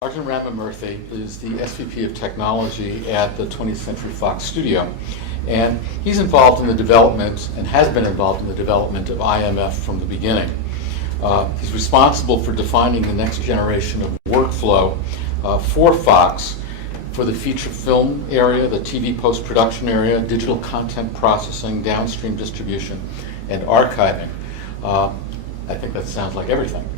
Arjun Ramamurthy is the SVP of Technology at the 20th Century Fox Studio. And he's involved in the development, and has been involved in the development of IMF from the beginning. He's responsible for defining the next generation of workflow for Fox, for the feature film area, the TV post-production area, digital content processing, downstream distribution, and archiving. I think that sounds like everything.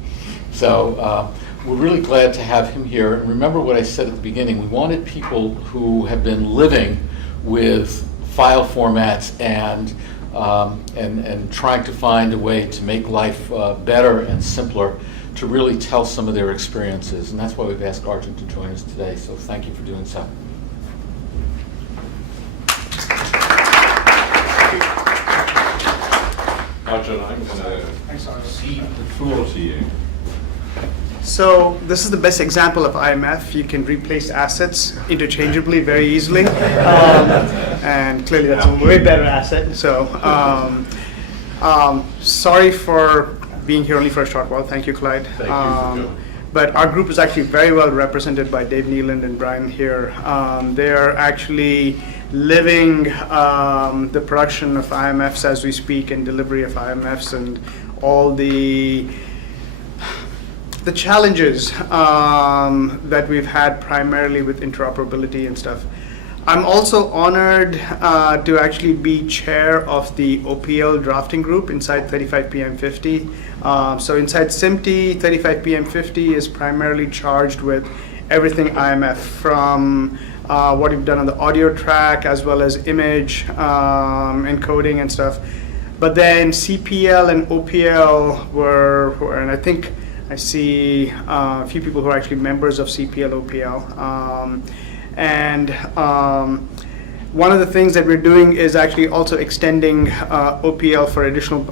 So we're really glad to have him here. And remember what I said at the beginning, we wanted people who have been living with file formats and trying to find a way to make life better and simpler, to really tell some of their experiences. And that's why we've asked Arjun to join us today. So thank you for doing so. Arjun, I'm going to cede the floor to you. So this is the best example of IMF. You can replace assets interchangeably very easily, and clearly that's a way better asset. So sorry for being here only for a short while. Thank you, Clyde. Thank you for coming. But our group is actually very well represented by Dave Neeland and Brian here. They're actually living the production of IMFs as we speak, and delivery of IMFs, and all the challenges that we've had primarily with interoperability and stuff. I'm also honored to actually be chair of the OPL drafting group inside 35PM50. So inside SMPTE, 35PM50 is primarily charged with everything IMF, from what we've done on the audio track as well as image encoding and stuff. But then CPL and OPL were, and I think I see a few people who are actually members of CPL, OPL. One of the things that we're doing is actually also extending OPL for additional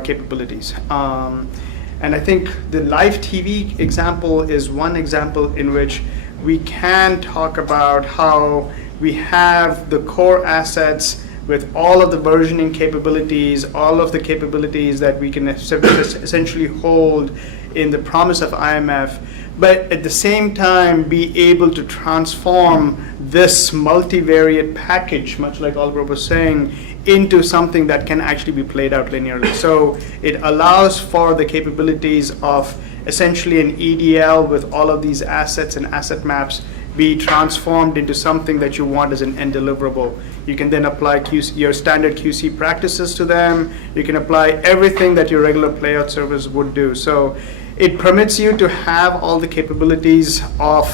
capabilities. And I think the live TV example is one example in which we can talk about how we have the core assets with all of the versioning capabilities, all of the capabilities that we can essentially hold in the promise of IMF, but at the same time be able to transform this multivariate package, much like Albert was saying, into something that can actually be played out linearly. So it allows for the capabilities of essentially an EDL with all of these assets and asset maps be transformed into something that you want as an end deliverable. You can then apply your standard QC practices to them. You can apply everything that your regular playout service would do. So it permits you to have all the capabilities of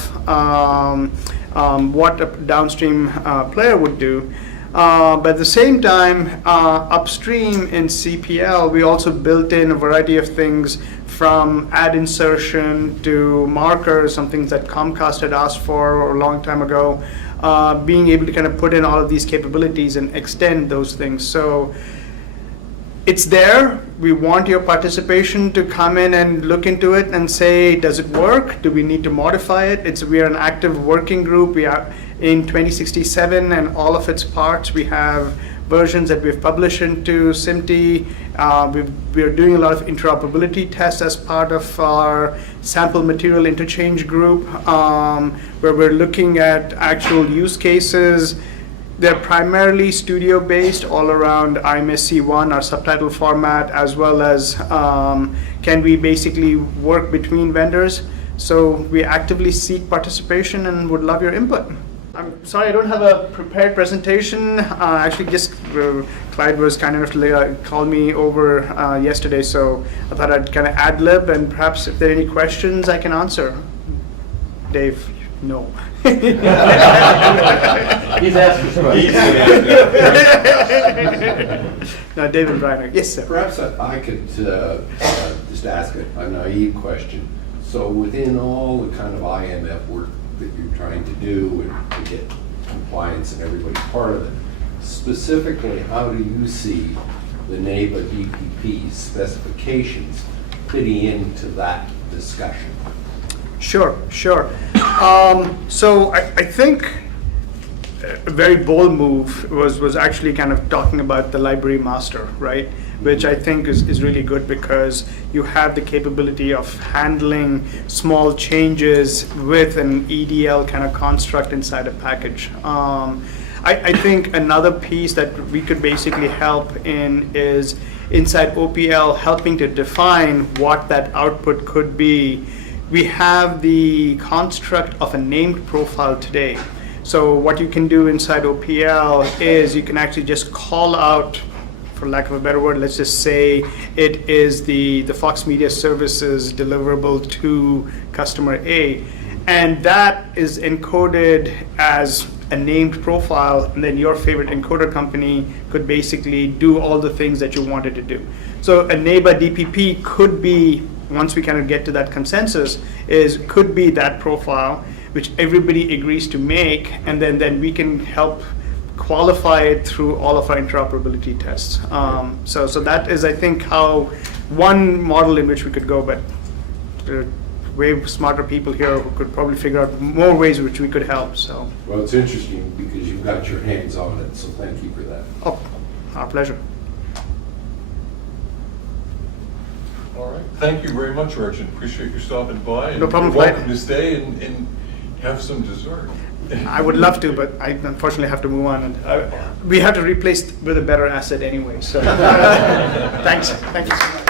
what a downstream player would do. But at the same time, upstream in CPL, we also built in a variety of things, from ad insertion to markers, some things that Comcast had asked for a long time ago, being able to kind of put in all of these capabilities and extend those things. So it's there. We want your participation to come in and look into it and say, does it work? Do we need to modify it? We are an active working group. We are in 2067 and all of its parts. We have versions that we've published into SMPTE. We are doing a lot of interoperability tests as part of our sample material interchange group, where we're looking at actual use cases. They're primarily studio-based, all around IMSC1, our subtitle format, as well as can we basically work between vendors. So we actively seek participation and would love your input. I'm sorry, I don't have a prepared presentation. Actually, just Clyde was kind enough to call me over yesterday, so I thought I'd kind of ad-lib, and perhaps if there are any questions, I can answer. Dave, no. He's asking questions. No, David Briner. Yes, sir. Perhaps I could just ask a naive question. So within all the kind of IMF work that you're trying to do and to get compliance and everybody's part of it, specifically, how do you see the NABA DPP specifications fitting into that discussion? Sure. So I think a very bold move was actually kind of talking about the library master, right? which I think is really good because you have the capability of handling small changes with an EDL kind of construct inside a package. I think another piece that we could basically help in is inside OPL helping to define what that output could be. We have the construct of a named profile today. So what you can do inside OPL is you can actually just call out, for lack of a better word, let's just say it is the Fox Media Services deliverable to customer A. And that is encoded as a named profile, and then your favorite encoder company could basically do all the things that you wanted to do. So a NABA DPP could be, once we kind of get to that consensus, could be that profile, which everybody agrees to make, and then we can help qualify it through all of our interoperability tests. So that is, I think, how one model in which we could go, but there are way smarter people here who could probably figure out more ways which we could help. So, Well, it's interesting because you've got your hands on it, so thank you for that. oh, our pleasure. All right. Thank you very much, Arjun. Appreciate your stopping by. And No problem, you're welcome Clyde. to stay and have some dessert. I would love to, but I unfortunately have to move on. And we have to replace with a better asset anyway. So, thanks. Thank you so much.